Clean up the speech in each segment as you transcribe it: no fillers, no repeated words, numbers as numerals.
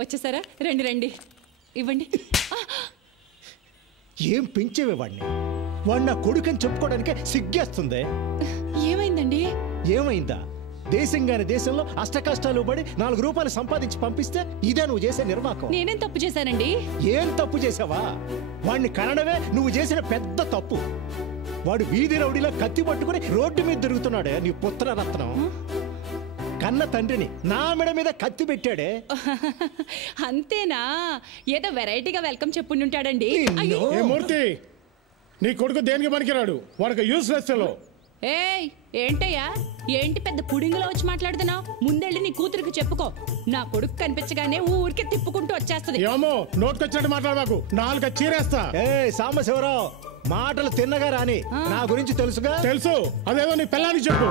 వచ్చేసారా? రండి రండి, ఇవ్వండి. ఏం పెంచేవే వాడిని? వాడు నా కొడుకని చెప్పుకోవడానికే సిగ్గేస్తుంది. ఏమైందండి? ఏమైందా? దేశంగానే దేశంలో అష్ట కష్టాలు పడి 4 రూపాయలు సంపాదించి పంపిస్తే ఇదే నువ్వు చేసే నిర్వాకం. నేనేం తప్పు చేశానండి? ఏం తప్పు చేసావా? వాడిని కనడమే నువ్వు చేసిన పెద్ద తప్పు. వాడు వీధి రౌడీలో కత్తి పట్టుకుని రోడ్డు మీద తిరుగుతున్నాడే నీ పుత్రరత్నం. కన్న తండ్రిని నా మెడ మీద కత్తి పెట్టాడే. అంతేనా? ఏదో వెరైటీగా వెల్కమ్ చెప్పుంటాడండి. మూర్తి, నీ కొడుకు దేనికి పనికిరాడు, వాడికి యూస్లెస్ ఫెలో. ఏయ్, ఏంటయ్యా? ఏంటి పెద్ద పుడింగులో వచ్చి మాట్లాడుతున్నావు? ముందెళ్ళి నీ కూతురికి చెప్పుకో. నా కొడుకు కనిపించగానే ఊరికే తిప్పుకుంటూ వచ్చేస్తుంది. ఏమో నోట్కొచ్చినట్టు మాట్లాడబాకు, నాలుక చీరేస్తా. సాంబశివరావు, మాటలు తిన్నగా రాని. నా గురించి తెలుసుగా? తెలుసు. అదేదో నీ పిల్లానికి చెప్పు.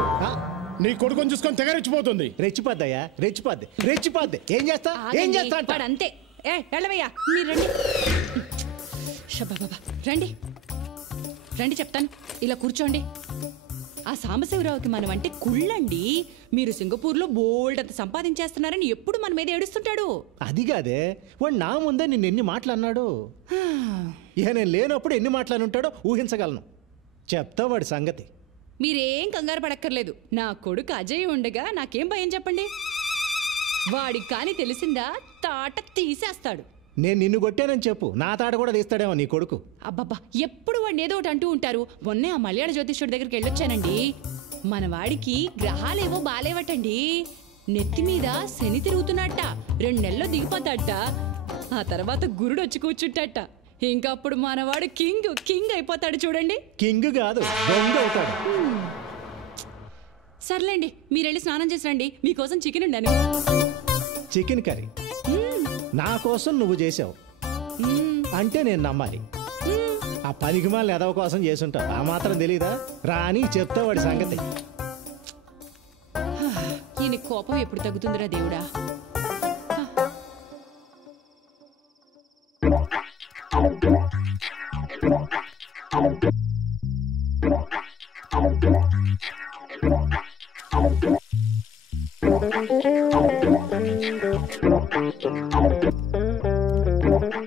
నీ కొడుకుని చూసుకొని తెగ రెచ్చిపోతుంది. రెచ్చిపోద్దయ్యా, రెచ్చిపోద్ది. ఏం చేస్తా అంతే. వెళ్ళవయ్యా, మీరు రండి. బాబా రండి రండి, చెప్తాను. ఇలా కూర్చోండి. ఆ సాంబశివరావుకి మనం అంటే కుళ్ళండి. మీరు సింగపూర్లో బోల్డ్ అంత సంపాదించేస్తున్నారని ఎప్పుడు మన మీద ఏడుస్తుంటాడు. అది కాదే, వాడు నా ముందే నిన్ను ఎన్ని మాటలు అన్నాడు. ఇక నేను లేనప్పుడు ఎన్ని మాటలు ఉంటాడో ఊహించగలను. చెప్తా వాడి సంగతి. మీరేం కంగారు పడక్కర్లేదు. నా కొడుకు అజయ్ ఉండగా నాకేం భయం చెప్పండి. వాడికి కానీ తెలిసిందా తాట తీసేస్తాడు. నేను నిన్ను కొట్టానని చెప్పు, నా తాట కూడా తీస్తాడేమో నీ కొడుకు. అబ్బబ్బా, ఎప్పుడు వాడిని ఏదో ఒకటి అంటూ ఉంటారు. మొన్నే ఆ మలయాళ జ్యోతిష్యుడి దగ్గరికి వెళ్ళొచ్చానండి. మన వాడికి గ్రహాలేవో బాలేవటండి. నెత్తి మీద శని తిరుగుతున్నట్ట. 2 నెలల్లో దిగిపోతాట. ఆ తర్వాత గురుడు వచ్చి కూర్చుంటాట. ఇంకా అప్పుడు మనవాడు కింగ్ అయిపోతాడు. చూడండి. కింగ్ కాదు, దొంగ అవుతాడు. సర్లేండి, మీరెళ్ళి స్నానం చేసి రండి. మీకోసం చికెన్ ఉండాను. చికెన్ కర్రీ నా కోసం నువ్వు చేసావు అంటే నేను నమ్మాలి. ఆ పనికి మాలిన ఎదవ కోసం చేసుంటావు. ఆ మాత్రం తెలీదా? రాని చెప్తా వాడి సంగతి. ఈయన కోపం ఎప్పుడు తగ్గుతుందిరా దేవుడా.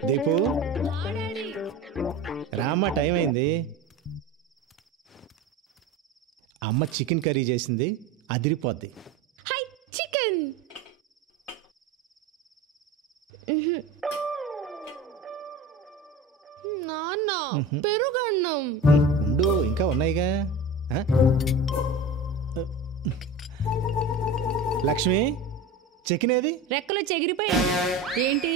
దీపు, రామ్మ, టైం అయింది. అమ్మ చికెన్ కర్రీ చేసింది, అదిరిపోద్ది. High chicken. నాన్న పెరుగన్నం ఉండు, ఇంకా ఉన్నాయిగా. లక్ష్మి, చికెన్ ఏది? రెక్కలు చెగిరిపోయాడు. ఏంటి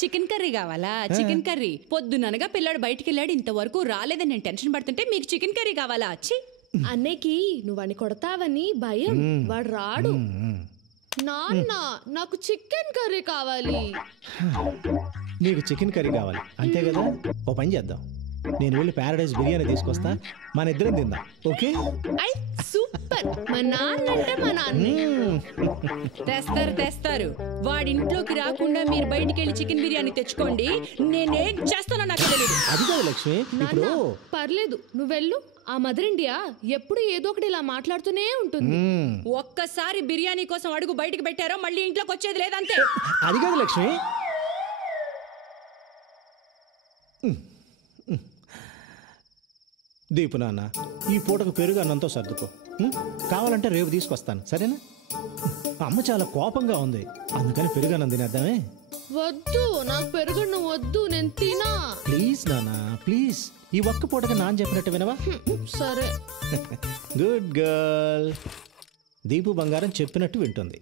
చికెన్ కర్రీ కావాలా? చికెన్ కర్రీ పొద్దుననగా పిల్లాడు బయటికి వెళ్ళాడు, ఇంతవరకు రాలేదని నేను టెన్షన్ పడుతుంటే మీకు చికెన్ కర్రీ కావాలా? అన్నయ్యకి నువ్వని కొడతావని భయం. వాడు రాడు. నాన్న, నాకు చికెన్ కర్రీ కావాలి. నీకు చికెన్ కర్రీ కావాలి అంతే కదా? ఓ పని చేద్దాం, నేను వెళ్ళి ప్యారడైజ్ బిర్యానీ తీసుకొస్తా, మన ఇద్దరం తిందాం. ఓకే? సూపర్. మా నాన్న అంటే మా నాన్న. తెస్తారు. వాడింట్లోకి రాకుండా మీరు బయటికి వెళ్ళి చికెన్ బిర్యానీ తెచ్చుకోండి. నేనేం చేస్తానో నాకు తెలియదు. అది కాదు లక్ష్మి, ఇప్పుడు పర్లేదు, నువ్వెళ్ళు. ఆ మదర్ ఇండియా ఎప్పుడు ఏదో ఒకటి ఇలా మాట్లాడుతూనే ఉంటుంది. ఒక్కసారి బిర్యానీ కోసం అడుగు బయటికి పెట్టారో మళ్ళీ ఇంట్లోకి వచ్చేది లేదంతే. అది కాదు లక్ష్మి. దీపు నాన్న, ఈ పూటకు పెరుగు అన్నంతో సర్దుకో. కావాలంటే రేపు తీసుకొస్తాను, సరేనా? అమ్మ చాలా కోపంగా ఉంది, అందుకని పెరుగు అన్నం తినేద్దామే. వద్దు, నాకు పెరుగన్నం వద్దు, నేను తినా. ప్లీజ్ నాన్న, ప్లీజ్. ఈ ఒక్క పూటగా నాన్న చెప్పినట్టు వినవా? సరే. Good girl. దీపు బంగారం చెప్పినట్టు వింటుంది.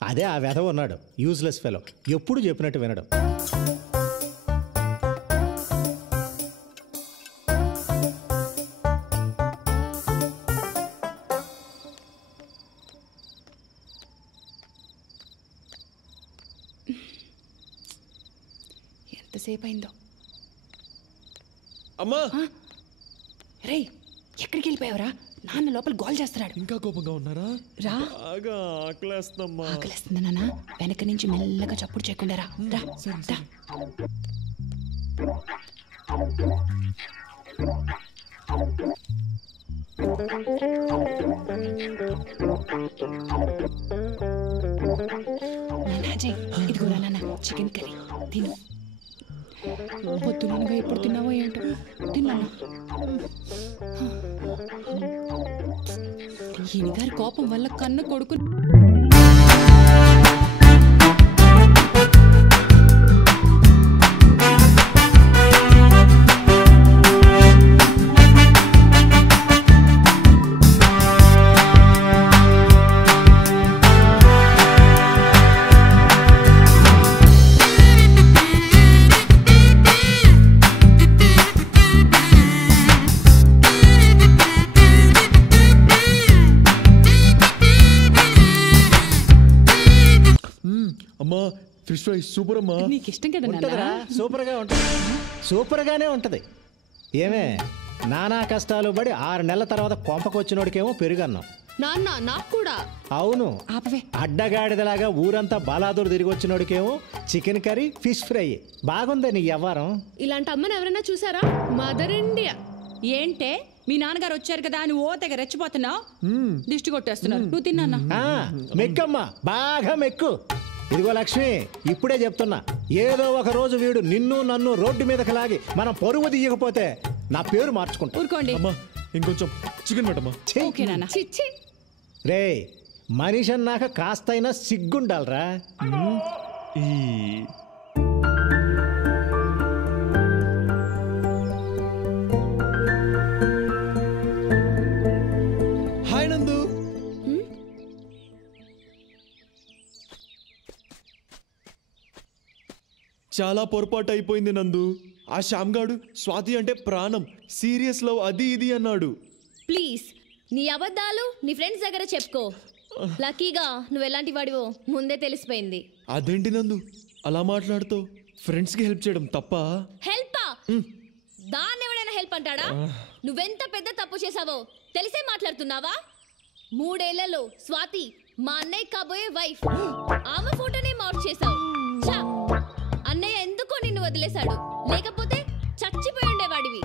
అదే ఆ వెధవ ఉన్నాడు, యూజ్లెస్ ఫెలో, ఎప్పుడు చెప్పినట్టు వినడం. ఎంతసేపు అయిందో. అమ్మా, రేయ్, ఎక్కడికి వెళ్ళిపోయావరా? నాన్న లోపల గోల్ చేస్తున్నాడు. ఇంకా కోపంగా ఉన్నారా? రా. బాగా ఆకలేస్తుందమ్మా. ఆకలేస్తుందా నాన్న? వెనక నుంచి మెల్లగా చప్పుడు చేయకుండా రా. రా. అజయ్, చికెన్ కర్రీ తిను. పొద్దునగా ఎప్పుడు తిన్నావో ఏంటో. తిన్నాను. ఈయన గారి కోపం వల్ల కన్న కొడుకు అమ్మా ఫిష్ ఫ్రై సూపర్ అమ్మా. నీకు ఇష్టం కదా ఉంటుందిరా, నాన్న? సూపర్గా ఉంటుంది. సూపర్గానే ఉంటుంది. ఏమే నానా కష్టాలు పడి 6 నెలల తర్వాత కొంపకొచ్చినోడికేమో పెరుగన్నాం. నాన్న నాకు కూడా. అవును, ఆపవే. అడ్డగాడిదలాగా ఊరంతా బాలాదూరు తిరిగి వచ్చినోడికేమో చికెన్ కర్రీ ఫిష్ ఫ్రై. బాగుందే నీ వ్యవహారం. ఇలాంటి అమ్మని ఎవరైనా చూసారా? Mother India. ఏంటే మీ నాన్నగారు వచ్చారు కదా అని ఓ తెగ రెచ్చిపోతున్నావు. దిష్టి కొట్టేస్తున్నారు. నువ్వు తిన్నా. మెక్కమ్మా, బాగా మెక్కు. ఇదిగో లక్ష్మి, ఇప్పుడే చెప్తున్నా, ఏదో ఒక రోజు వీడు నిన్ను నన్ను రోడ్డు మీదకి లాగి మనం పరువు తీయకపోతే నా పేరు మార్చుకుంటా. ఊరుకోండి. అమ్మా ఇంకొంచెం చికెన్ పెట్టమ్మా. ఓకే నాన్న. చిచ్చి. రే, మనిషి అన్నాక కాస్తైనా సిగ్గుండాలరా. ఈ హాయ్ నందు. చాలా పొరపాటు అయిపోయింది నందు. ఆ శ్యామ్గాడు స్వాతి అంటే ప్రాణం, సీరియస్ లవ్ అది ఇది అన్నాడు. ప్లీజ్ నీ అబద్ధాలు నీ ఫ్రెండ్స్ దగ్గర చెప్పుకో. లక్కీగా నువ్వు ఎలాంటి వాడివో ముందే తెలిసిపోయింది. అదేంటి నందు అలా మాట్లాడుతూ? ఫ్రెండ్స్కి హెల్ప్ చేయడం తప్ప? హెల్పా? దాన్ని ఎవడైనా హెల్ప్ అంటాడా? నువ్వెంత పెద్ద తప్పు చేసావో తెలిసే మాట్లాడుతున్నావా? 3 ఏళ్లలో స్వాతి మా అన్నయ్య కాబోయే వైఫ్. ఆమె ఫోటోనే మార్క్ చేసావు. అన్నయ్య ఎందుకో నిన్ను వదిలేశాడు, లేకపోతే చచ్చిపోయి ఉండేవాడివి.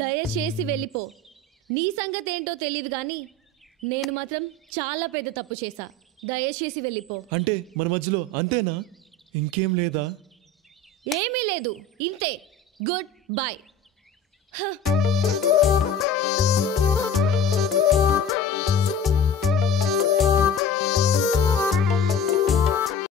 దయచేసి వెళ్ళిపో. నీ సంగతి ఏంటో తెలియదు కానీ నేను మాత్రం చాలా పెద్ద తప్పు చేశా. దయచేసి వెళ్ళిపో. అంటే మన మధ్యలో అంతేనా? ఇంకేం లేదా? ఏమీ లేదు, ఇంతే. Good bye.